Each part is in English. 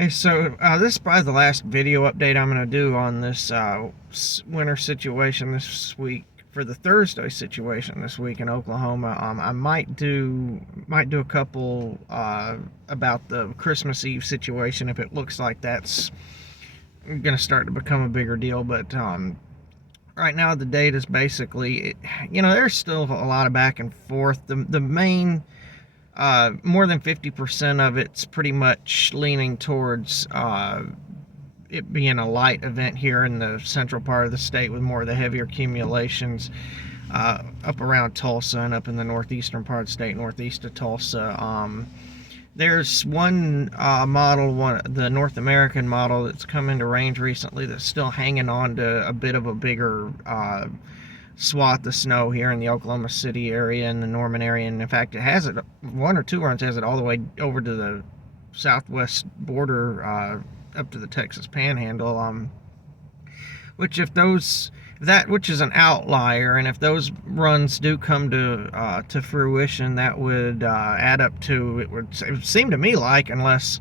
This is probably the last video update I'm going to do on this winter situation this week. For the Thursday situation this week in Oklahoma, I might do a couple about the Christmas Eve situation if it looks like that's going to start to become a bigger deal. But right now the date is basically, there's still a lot of back and forth. The main more than 50% of it's pretty much leaning towards it being a light event here in the central part of the state with more of the heavier accumulations up around Tulsa and up in the northeastern part of the state, northeast of Tulsa. There's one model, the North American model, that's come into range recently that's still hanging on to a bit of a bigger swath of snow here in the Oklahoma City area and the Norman area. And in fact, it has it, one or two runs has it all the way over to the southwest border, up to the Texas Panhandle. Which which is an outlier, and if those runs do come to fruition, that would add up to, it would seem to me like, unless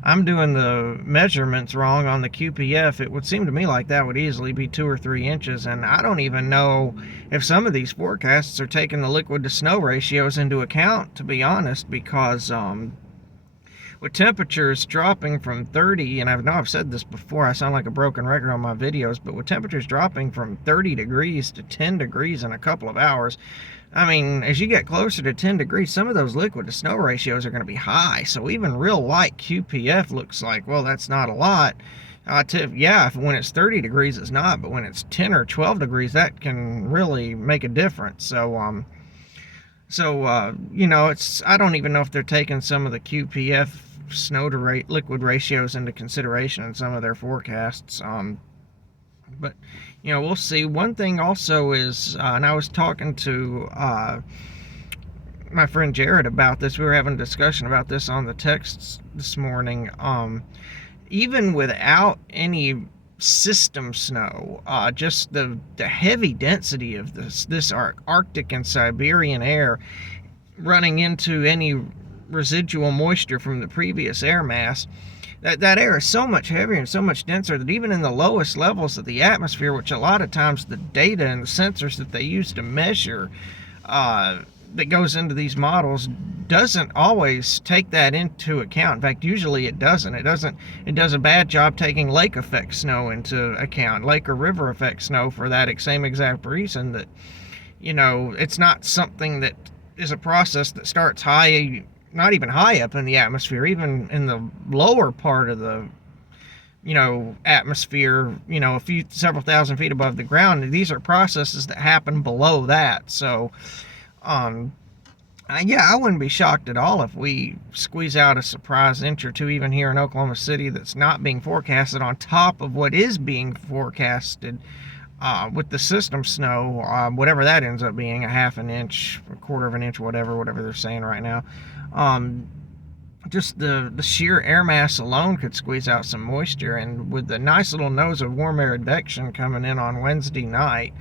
I'm doing the measurements wrong on the QPF, it would seem to me like that would easily be 2 or 3 inches. And I don't even know if some of these forecasts are taking the liquid to snow ratios into account, to be honest, because with temperatures dropping from 30, and I know I've said this before, I sound like a broken record on my videos, but with temperatures dropping from 30 degrees to 10 degrees in a couple of hours, I mean, as you get closer to 10 degrees, some of those liquid to snow ratios are going to be high. So even real light QPF looks like, well, that's not a lot. When it's 30 degrees, it's not. But when it's 10 or 12 degrees, that can really make a difference. So, I don't even know if they're taking some of the QPF snow to liquid ratios into consideration in some of their forecasts. But we'll see. One thing also is, and I was talking to my friend Jared about this. We were having a discussion about this on the texts this morning. Even without any system snow, just the heavy density of this Arctic and Siberian air running into any residual moisture from the previous air mass, that air is so much heavier and so much denser that even in the lowest levels of the atmosphere, which a lot of times the data and the sensors that they use to measure that goes into these models doesn't always take that into account. In fact, usually it doesn't. It does a bad job taking lake effect snow into account, lake or river effect snow, for that same exact reason that, it's not something that is a process that starts high, not even high up in the atmosphere, even in the lower part of the atmosphere, several thousand feet above the ground. These are processes that happen below that. So I wouldn't be shocked at all if we squeeze out a surprise inch or two even here in Oklahoma City that's not being forecasted on top of what is being forecasted with the system snow, whatever that ends up being, a half an inch, a quarter of an inch, whatever they're saying right now. Just the sheer air mass alone could squeeze out some moisture, and with the nice little nose of warm air advection coming in on Wednesday night,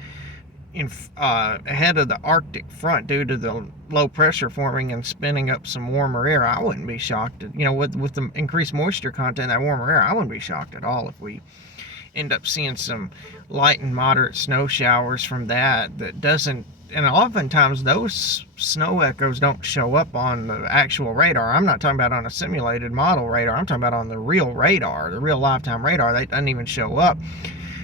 ahead of the Arctic front due to the low pressure forming and spinning up some warmer air, I wouldn't be shocked with the increased moisture content, that warmer air, I wouldn't be shocked at all if we end up seeing some light and moderate snow showers from that doesn't, and oftentimes those snow echoes don't show up on the actual radar. I'm not talking about on a simulated model radar. I'm talking about on the real radar, the real lifetime radar. They doesn't even show up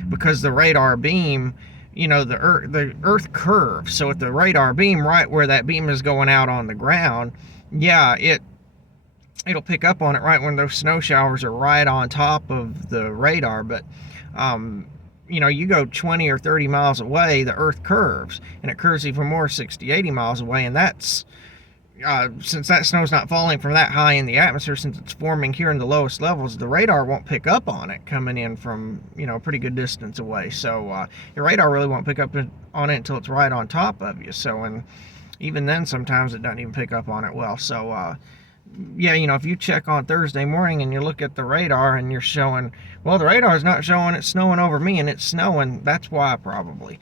because the radar beam, the Earth curve. So at the radar beam, right where that beam is going out on the ground, it'll pick up on it right when those snow showers are right on top of the radar. But you go 20 or 30 miles away, the Earth curves, and it curves even more 60, 80 miles away, and that's since that snow's not falling from that high in the atmosphere, since it's forming here in the lowest levels, the radar won't pick up on it coming in from a pretty good distance away. So your radar really won't pick up on it until it's right on top of you. So, and even then sometimes it doesn't even pick up on it well. So if you check on Thursday morning and you look at the radar and you're showing, well, the radar's not showing it's snowing over me, and it's snowing, that's why probably.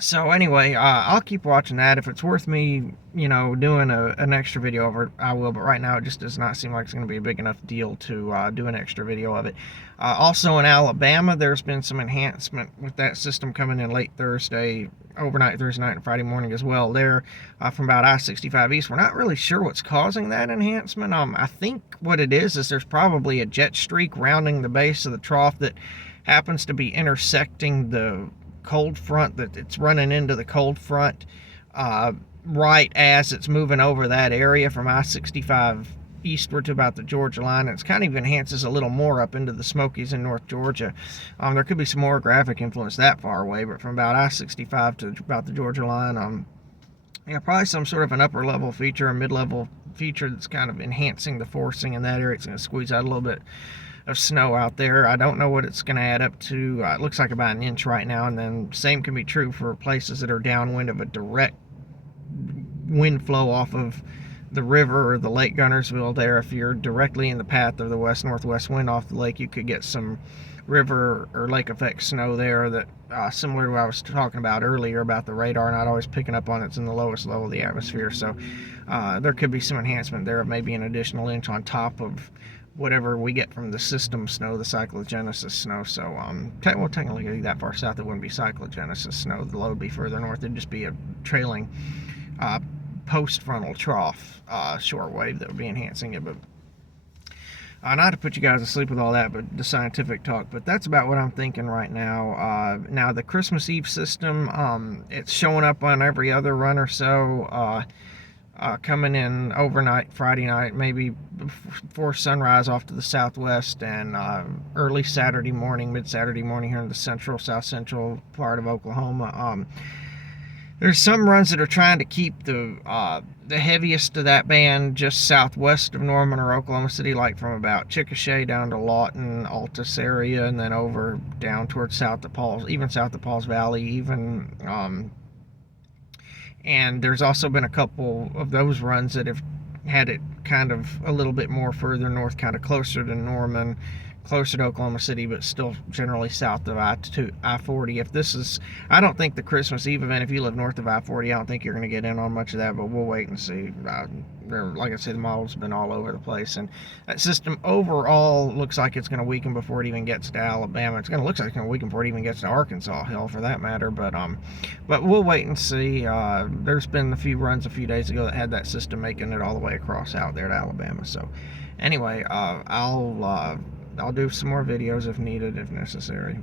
So anyway, I'll keep watching that. If it's worth me, doing an extra video of it, I will. But right now, it just does not seem like it's going to be a big enough deal to do an extra video of it. Also in Alabama, there's been some enhancement with that system coming in late Thursday, overnight Thursday night and Friday morning as well. There, from about I-65 East, we're not really sure what's causing that enhancement. I think what it is there's probably a jet streak rounding the base of the trough that happens to be intersecting the cold front, that it's running into the cold front right as it's moving over that area from I-65 eastward to about the Georgia line. It's kind of enhances a little more up into the Smokies in North Georgia. There could be some orographic influence that far away, but from about I-65 to about the Georgia line, yeah, probably some sort of an upper level feature, a mid-level feature that's kind of enhancing the forcing in that area. It's going to squeeze out a little bit of snow out there. I don't know what it's going to add up to. It looks like about an inch right now, and then same can be true for places that are downwind of a direct wind flow off of the river or the Lake Gunnersville there. If you're directly in the path of the west-northwest wind off the lake, you could get some river or lake effect snow there that similar to what I was talking about earlier about the radar not always picking up on it's in the lowest level of the atmosphere. So there could be some enhancement there of maybe an additional inch on top of whatever we get from the system snow, the cyclogenesis snow. So well, technically that far south it wouldn't be cyclogenesis snow. The low would be further north. It'd just be a trailing post-frontal trough short wave that would be enhancing it. But not to put you guys to sleep with all that, but the scientific talk. But that's about what I'm thinking right now. Now the Christmas Eve system, it's showing up on every other run or so. Coming in overnight, Friday night, maybe before sunrise off to the southwest, and early Saturday morning, mid-Saturday morning here in the south central part of Oklahoma. There's some runs that are trying to keep the heaviest of that band just southwest of Norman or Oklahoma City, like from about Chickasha down to Lawton, Altus area, and then over down towards south of Pauls, even south of Pauls Valley, even. And there's also been a couple of those runs that have had it kind of a little bit more further north, kind of closer to Norman, closer to Oklahoma City, but still generally south of I-40. If this is, I don't think the Christmas Eve event, if you live north of I-40, I don't think you're going to get in on much of that, but we'll wait and see. Like I said, the model's been all over the place, and that system overall looks like it's going to weaken before it even gets to Alabama. It's going to look like it's going to weaken before it even gets to Arkansas, hell, for that matter. But we'll wait and see. There's been a few runs a few days ago that had that system making it all the way across out there to Alabama. So anyway, I'll do some more videos if needed, if necessary.